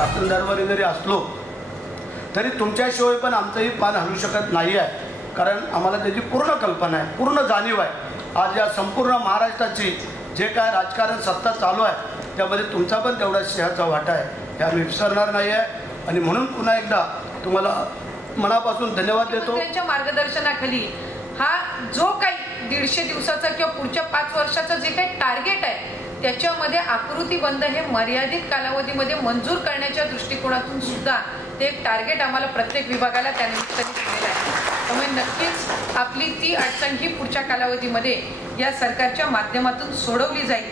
शासन दरबारी जरी असलो तरी तुमच्याशिवाय पण आमचंही पान हलू शकत नाही आहे, कारण आम्हाला त्याची पूर्ण कल्पना आहे, पूर्ण जाणीव आहे। आज या संपूर्ण महाराष्ट्राची जे काय राजकारण सत्ता चालू आहे त्यामध्ये तुमचा पण तेवढा सिंहाचा वाटा आहे, हे आम्ही विसरणार नाही आहे। आणि म्हणून पुन्हा एकदा तुम्हाला मनापासून धन्यवाद देतो। त्यांच्या मार्गदर्शनाखाली हा जो काही 150 दिवसाचा किंवा पुढच्या 5 वर्षाचा जे काही टार्गेट आहे त्याच्यामध्ये आकृतीबंध हे मर्यादित कालावधीमध्ये मंजूर करण्याच्या दृष्टिकोनातून सुद्धा ते एक टार्गेट आम्हाला प्रत्येक विभागाला त्यानिमित्ताने दिलेलं आहे। त्यामुळे नक्कीच आपली ती अडचण ही पुढच्या कालावधीमध्ये या सरकारच्या माध्यमातून सोडवली जाईल